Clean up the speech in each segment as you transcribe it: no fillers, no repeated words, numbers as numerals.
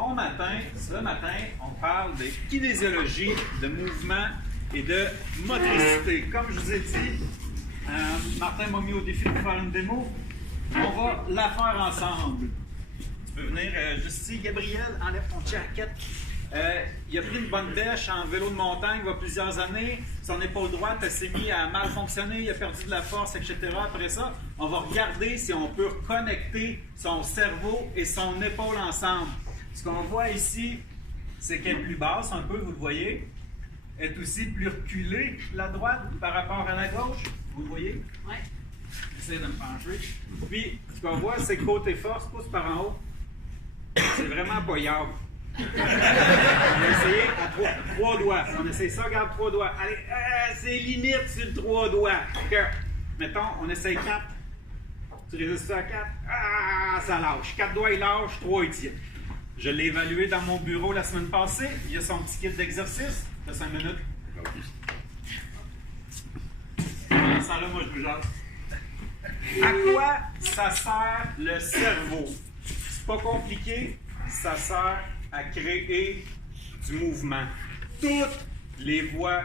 Bon matin, ce matin, on parle de kinésiologie, de mouvement et de motricité. Comme je vous ai dit, Martin m'a mis au défi de faire une démo. On va la faire ensemble. Tu peux venir juste ici. Gabriel, enlève ton jacket. Il a pris une bonne bêche en vélo de montagne il y a plusieurs années. Son épaule droite s'est mise à mal fonctionner, il a perdu de la force, etc. Après ça, on va regarder si on peut reconnecter son cerveau et son épaule ensemble. Ce qu'on voit ici, c'est qu'elle est plus basse, un peu, vous le voyez. Elle est aussi plus reculée, la droite, par rapport à la gauche. Vous le voyez? Oui. J'essaie de me pencher. Puis, ce qu'on voit, c'est que côté force, pouce par en haut, c'est vraiment boyard. On va essayer à trois doigts. On essaye ça, regarde, 3 doigts. Allez, c'est limite sur le 3 doigts. Mettons, on essaye 4. Tu résistes à 4. Ah, ça lâche. 4 doigts, il lâche, 3, il tient. Je l'ai évalué dans mon bureau la semaine passée. Il y a son petit kit d'exercice de 5 minutes. Pendant ce temps-là, moi, je me jase. À quoi ça sert le cerveau? C'est pas compliqué. Ça sert à créer du mouvement. Toutes les voies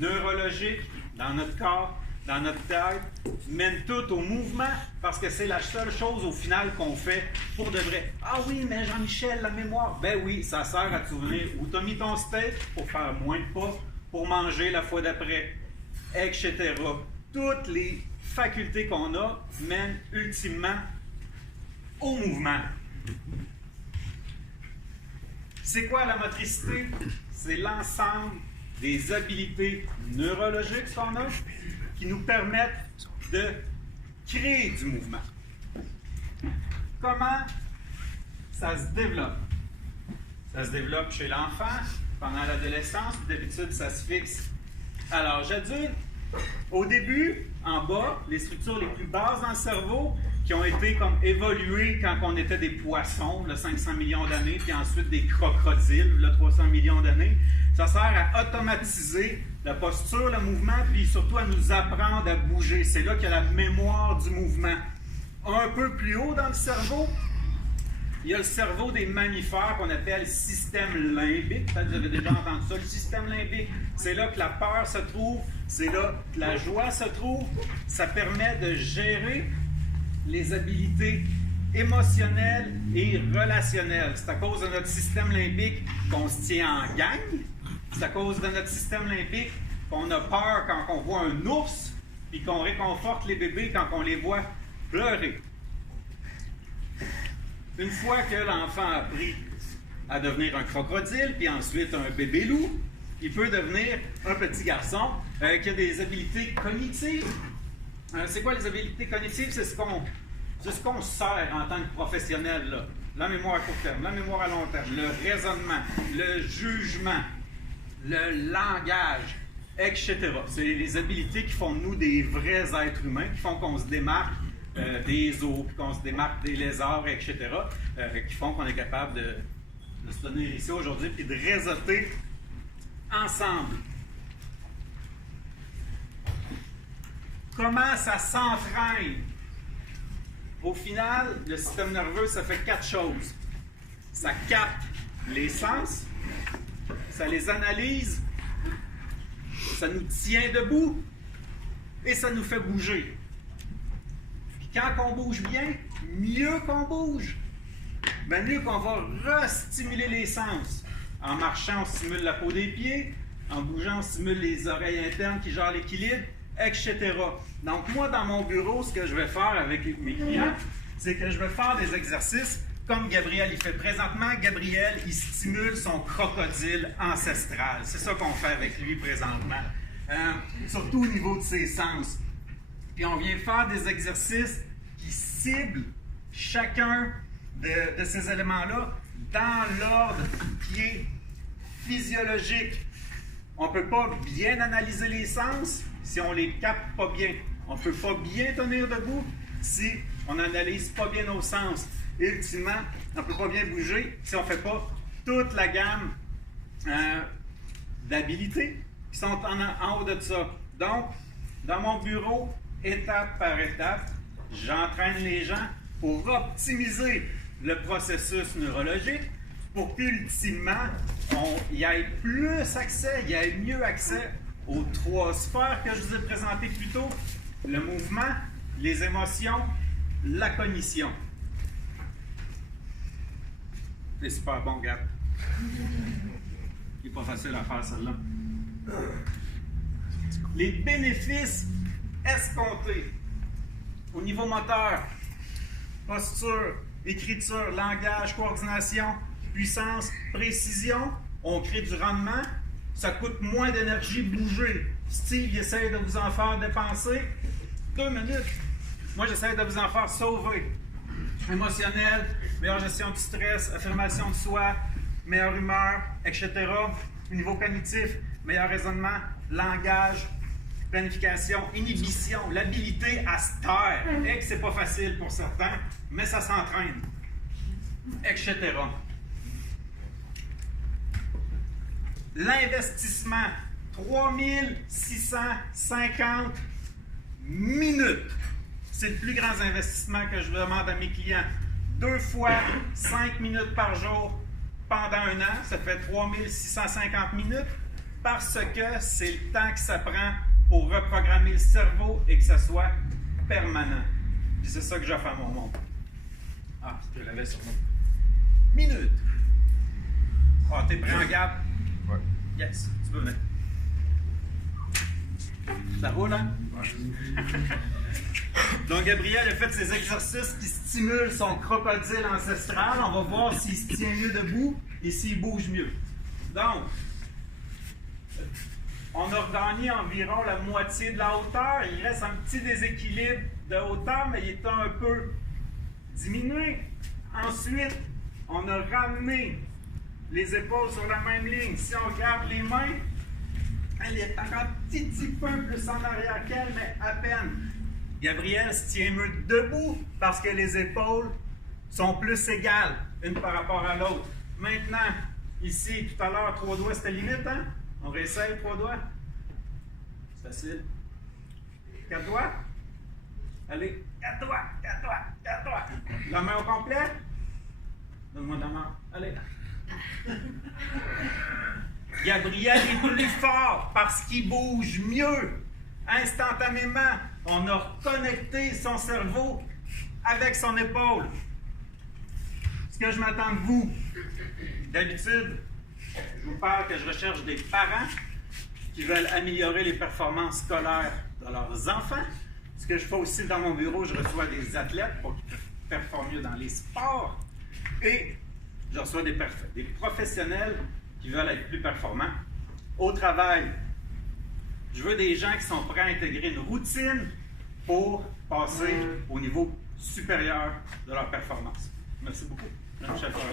neurologiques dans notre corps, dans notre tête, mènent toutes au mouvement parce que c'est la seule chose au final qu'on fait pour de vrai. Ah oui, mais Jean-Michel, la mémoire. Ben oui, ça sert à te souvenir où tu as mis ton steak pour faire moins de pas, pour manger la fois d'après, etc. Toutes les facultés qu'on a mènent ultimement au mouvement. C'est quoi la motricité? C'est l'ensemble des habiletés neurologiques qu'on a qui nous permettent de créer du mouvement. Comment ça se développe? Ça se développe chez l'enfant, pendant l'adolescence, d'habitude ça se fixe à l'âge adulte. Au début, en bas, les structures les plus basses dans le cerveau qui ont été comme évoluées quand on était des poissons, là, 500 millions d'années, puis ensuite des crocodiles, là, 300 millions d'années. Ça sert à automatiser la posture, le mouvement, puis surtout à nous apprendre à bouger. C'est là qu'il y a la mémoire du mouvement. Un peu plus haut dans le cerveau, il y a le cerveau des mammifères qu'on appelle système limbique. Peut-être que vous avez déjà entendu ça, le système limbique. C'est là que la peur se trouve, c'est là que la joie se trouve. Ça permet de gérer les habiletés émotionnelles et relationnelles. C'est à cause de notre système limbique qu'on se tient en gang. C'est à cause de notre système limbique qu'on a peur quand on voit un ours et qu'on réconforte les bébés quand on les voit pleurer. Une fois que l'enfant a appris à devenir un crocodile, puis ensuite un bébé loup, il peut devenir un petit garçon qui a des habiletés cognitives. C'est quoi les habiletés cognitives? C'est ce qu'on sert en tant que professionnel, là. La mémoire à court terme, la mémoire à long terme, le raisonnement, le jugement, le langage, etc. C'est les habiletés qui font de nous des vrais êtres humains, qui font qu'on se démarque des os, qu'on se démarque des lézards, etc., qui font qu'on est capable de se tenir ici aujourd'hui et de réseauter ensemble. Comment ça s'entraîne? Au final, le système nerveux, ça fait 4 choses. Ça capte les sens, ça les analyse, ça nous tient debout et ça nous fait bouger. Puis quand on bouge bien, mieux qu'on bouge, bien mieux qu'on va restimuler les sens. En marchant, on stimule la peau des pieds, en bougeant, on stimule les oreilles internes qui gèrent l'équilibre, etc. Donc, moi, dans mon bureau, ce que je vais faire avec mes clients, c'est que je vais faire des exercices comme Gabriel il fait présentement. Gabriel, il stimule son crocodile ancestral. C'est ça qu'on fait avec lui présentement. Surtout au niveau de ses sens. Puis, on vient faire des exercices qui ciblent chacun de ces éléments-là dans l'ordre qui est physiologique. On ne peut pas bien analyser les sens si on ne les capte pas bien. On ne peut pas bien tenir debout si on n'analyse pas bien nos sens. Et ultimement, on ne peut pas bien bouger si on ne fait pas toute la gamme d'habilités qui sont en haut de ça. Donc, dans mon bureau, étape par étape, j'entraîne les gens pour optimiser le processus neurologique, pour qu'ultimement, il y ait plus accès, il y ait mieux accès aux 3 sphères que je vous ai présentées plus tôt, le mouvement, les émotions, la cognition. C'est super bon, gars. Il n'est pas facile à faire, celle-là. Les bénéfices escomptés au niveau moteur, posture, écriture, langage, coordination, puissance, précision, on crée du rendement, ça coûte moins d'énergie bouger. Steve essaie de vous en faire dépenser 2 minutes. Moi, j'essaie de vous en faire sauver. Émotionnel, meilleure gestion du stress, affirmation de soi, meilleure humeur, etc. Au niveau cognitif, meilleur raisonnement, langage, planification, inhibition, l'habilité à se taire. Et que c'est pas facile pour certains, mais ça s'entraîne, etc. L'investissement, 3650 minutes. C'est le plus grand investissement que je demande à mes clients. 2 fois 5 minutes par jour pendant 1 an, ça fait 3650 minutes parce que c'est le temps que ça prend pour reprogrammer le cerveau et que ça soit permanent. Puis c'est ça que j'offre à mon monde. Ah, je l'avais sur moi. Minute. Ah, t'es prêt en garde? Ouais. Yes, tu peux venir. Ça roule, hein? Ouais. Donc, Gabriel a fait ses exercices qui stimulent son crocodile ancestral. On va voir s'il se tient mieux debout et s'il bouge mieux. Donc, on a regagné environ la moitié de la hauteur. Il reste un petit déséquilibre de hauteur, mais il est un peu diminué. Ensuite, on a ramené les épaules sur la même ligne. Si on regarde les mains, elle est encore un petit peu plus en arrière qu'elle, mais à peine. Gabriel se tient mieux debout parce que les épaules sont plus égales, une par rapport à l'autre. Maintenant, ici, tout à l'heure, 3 doigts, c'était limite, hein? On réessaye 3 doigts. C'est facile. 4 doigts. Allez, 4 doigts, 4 doigts, 4 doigts. La main au complet. Donne-moi la main. Allez. Gabriel est plus fort parce qu'il bouge mieux. Instantanément, on a reconnecté son cerveau avec son épaule. Ce que je m'attends de vous, d'habitude, je vous parle que je recherche des parents qui veulent améliorer les performances scolaires de leurs enfants. Ce que je fais aussi dans mon bureau, je reçois des athlètes pour qu'ils performent mieux dans les sports. Et je reçois des professionnels qui veulent être plus performants. Au travail, je veux des gens qui sont prêts à intégrer une routine pour passer au niveau supérieur de leur performance. Merci beaucoup. Jean-Michel Forêt.